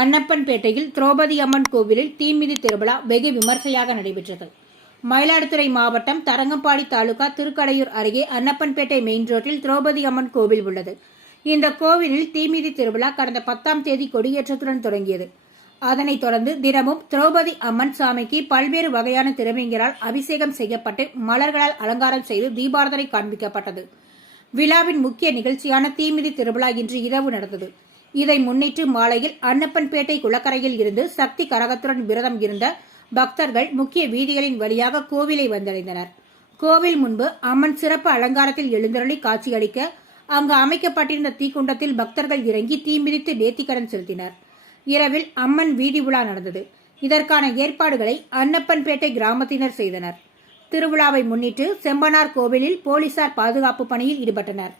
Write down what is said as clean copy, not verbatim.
அன்னப்பன்பேட்டையில் திரௌபதி அம்மன் கோவிலில் தீமிதி திருவிழா வெகு விமர்சையாக நடைபெற்றது. மயிலாடுதுறை மாவட்டம் தரங்கம்பாடி தாலுகா திருக்கடையூர் அருகே அன்னப்பன்பேட்டை மெயின் ரோட்டில் திரௌபதி அம்மன் கோவில் உள்ளது. இந்த கோவிலில் தீமிதி திருவிழா கடந்த 10ஆம் தேதி கொடியேற்றத்துடன் தொடங்கியது. அதனைத் தொடர்ந்து தினமும் திரௌபதி அம்மன் சாமிக்கு பல்வேறு வகையான திரவியங்களால் அபிஷேகம் செய்யப்பட்டு மலர்களால் அலங்காரம் செய்து தீபாராதனை காண்பிக்கப்பட்டது. விழாவின் முக்கிய நிகழ்ச்சியான தீமிதி திருவிழா இன்று இரவு நடந்தது. இதை முன்னிட்டு மாலையில் அன்னப்பன்பேட்டை குளக்கரையில் இருந்து சக்தி கரகத்துடன் விரதம் இருந்த பக்தர்கள் முக்கிய வீதிகளின் வழியாக கோவிலை வந்தடைந்தனர். கோவில் முன்பு அம்மன் சிறப்பு அலங்காரத்தில் எழுந்தருளி காட்சியளிக்க அங்கு அமைக்கப்பட்டிருந்த தீக்குண்டத்தில் பக்தர்கள் இறங்கி தீமிதித்து நேர்த்திக்கடன் செலுத்தினர். இரவில் அம்மன் வீதி உலா நடந்தது. இதற்கான ஏற்பாடுகளை அன்னப்பன்பேட்டை கிராமத்தினர் செய்தனர். திருவிழாவை முன்னிட்டு செம்பனார் கோவிலில் போலீசார் பாதுகாப்பு பணியில் ஈடுபட்டனர்.